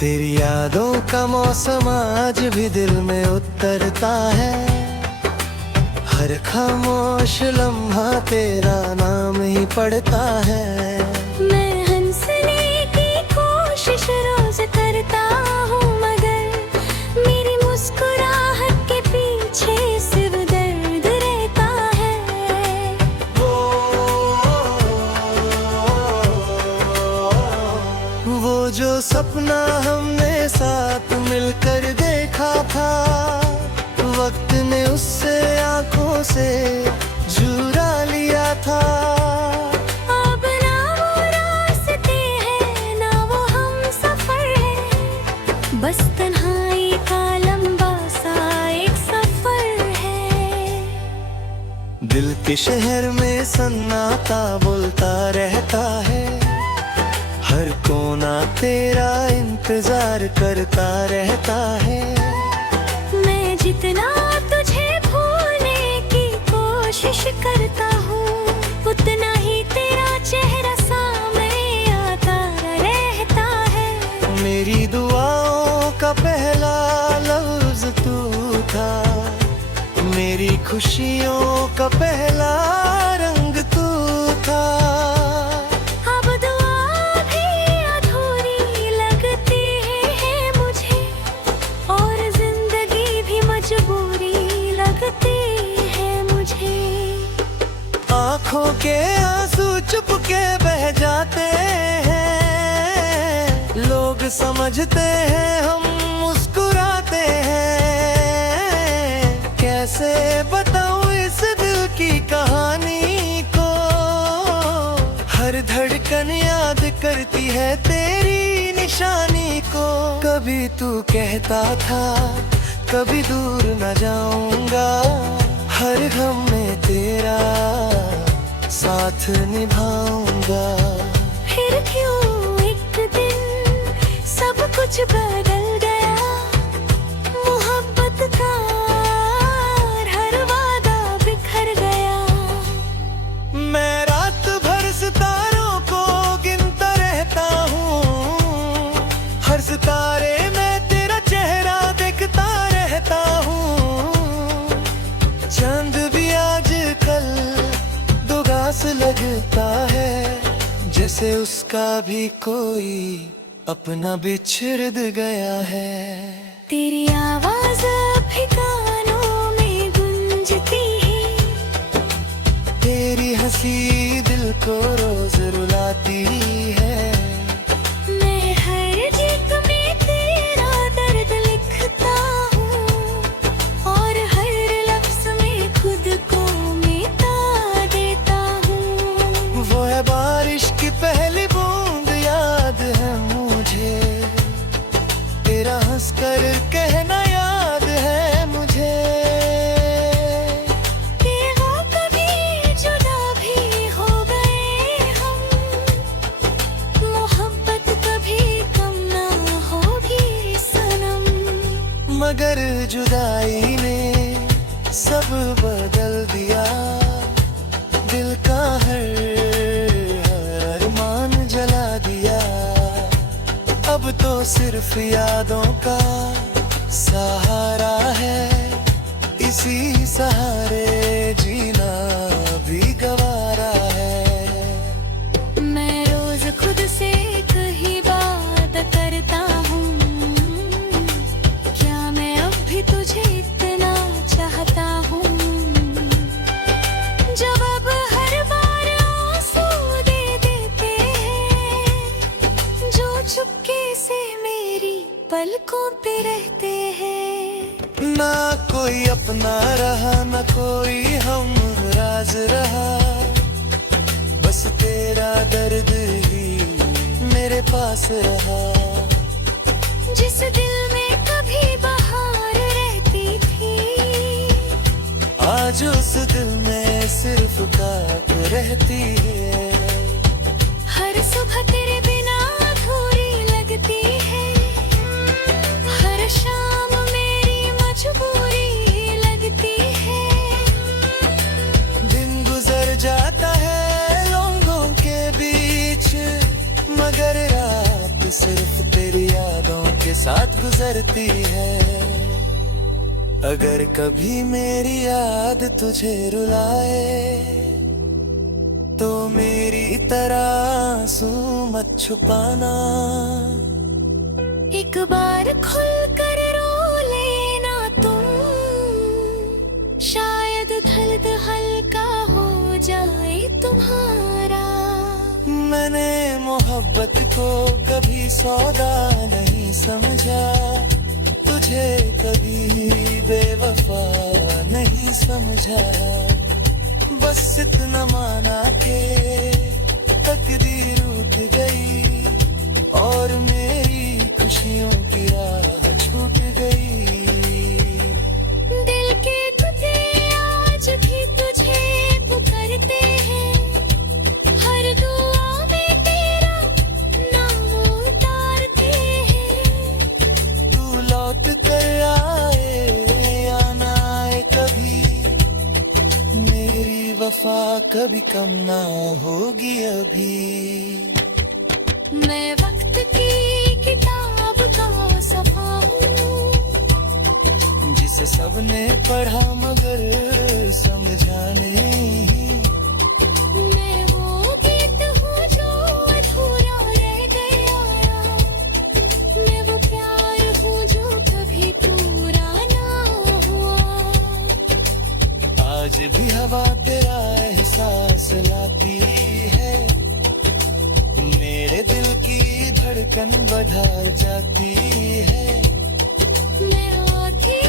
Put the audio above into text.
तेरी यादों का मौसम आज भी दिल में उतरता है। हर खामोश लम्हा तेरा नाम ही पड़ता है। मैं हंसने की कोशिश रोज करता हूँ, मगर मेरी मुस्कुराहट के पीछे सिर्फ दर्द रहता है। वो जो सपना हमने साथ मिलकर देखा था, वक्त ने उससे आंखों से चुरा लिया था। अब ना वो रास्ते हैं, ना वो हम सफर है, बस तन्हाई का लंबा सा एक सफर है। दिल के शहर में सन्नाटा बोलता रहता है। हर कोना तेरा इंतजार करता रहता है। मैं जितना तुझे भूलने की कोशिश करता हूँ, उतना ही तेरा चेहरा सामने आता रहता है। मेरी दुआओं का पहला लफ्ज तू था, मेरी खुशियों का पहला रंग तू था। अब दुआ भी अधूरी लगती है मुझे, और जिंदगी भी मजबूरी लगती है मुझे। आँखों के आंसू चुप के बह जाते हैं, लोग समझते हैं हम मुस्कुराते हैं। कैसे बताऊं इस दिल की कहानी को, हर धड़कन याद करती है तेरी निशानी को। कभी तू कहता था कभी दूर न जाऊंगा, हर गम में तेरा साथ निभाऊंगा। फिर क्यों एक दिन सब कुछ बदल गया, मोहब्बत का हर वादा बिखर गया। मैं रात भर सितारों को गिनता रहता हूँ, हर सितारे में तेरा चेहरा देखता रहता हूँ। चांद भी आजकल दुगास लगता है, जैसे उसका भी कोई अपना बिछड़ गया है। तेरी आवाज भी कानों में गूंजती है, तेरी हंसी दिल को रोज रुलाती है। मैं हर झिक में तेरा दर्द लिखता हूँ, और हर लफ्ज में खुद को मिटा देता हूँ। वो है बारिश की पहली बूंद याद है मुझे, तेरा हंसकर कहना याद है मुझे। कि वो कभी जुदा भी हो गए हम, मोहब्बत कभी कम ना होगी सनम। मगर जुदाई ने सब बदल दिया, दिल का हर अरमान जला दिया। अब तो सिर्फ यादों का सहारा है, इसी सहारे जीना भी गवारा है। मैं रोज खुद से कही बात करता हूँ, क्या मैं अब भी तुझे इतना चाहता हूँ। जब अब हर बार आंसू दे देते हैं, जो चुपके से मेरी पलकों पे रहते हैं। ना कोई अपना रहा, ना कोई हम राज रहा, बस तेरा दर्द ही मेरे पास रहा। जिस दिल में कभी बहार रहती थी, आज उस दिल में सिर्फ खाक रहती है। हर सुबह तेरे बिना अधूरी लगती है, हर शाम मेरी मजबूरी लगती है। दिन गुजर जाता है लोगों के बीच, मगर रात सिर्फ तेरी यादों साथ गुजरती है। अगर कभी मेरी याद तुझे रुलाए तो मेरी तरह आंसू मत छुपाना। एक बार खुल कर रो लेना तुम, शायद दर्द हल्का हो जाए तुम्हारा। मैंने मोहब्बत को कभी सौदा नहीं समझा, तुझे कभी बेवफा नहीं समझा। बस इतना माना के तकदीर रूठ गई और मेरी खुशियों की राह छूट गई। दिल के कुत्ते आज भी तुझे पुकारते हैं, हर दुआ में तेरा नाम उतारते हैं। तू लौट कर आए या ना आए कभी, मेरी वफा कभी कम ना होगी अभी। मैं वक्त की किताब का सफा हूँ, जिसे सबने पढ़ा मगर समझा नहीं। मैं वो गीत हूँ जो अधूरा रह गया, मैं वो प्यार हूँ जो कभी पूरा ना हुआ। आज भी हवा तेरा एहसास लाती है, मेरे दिल की धड़कन बढ़ा जाती है। मैं आँखें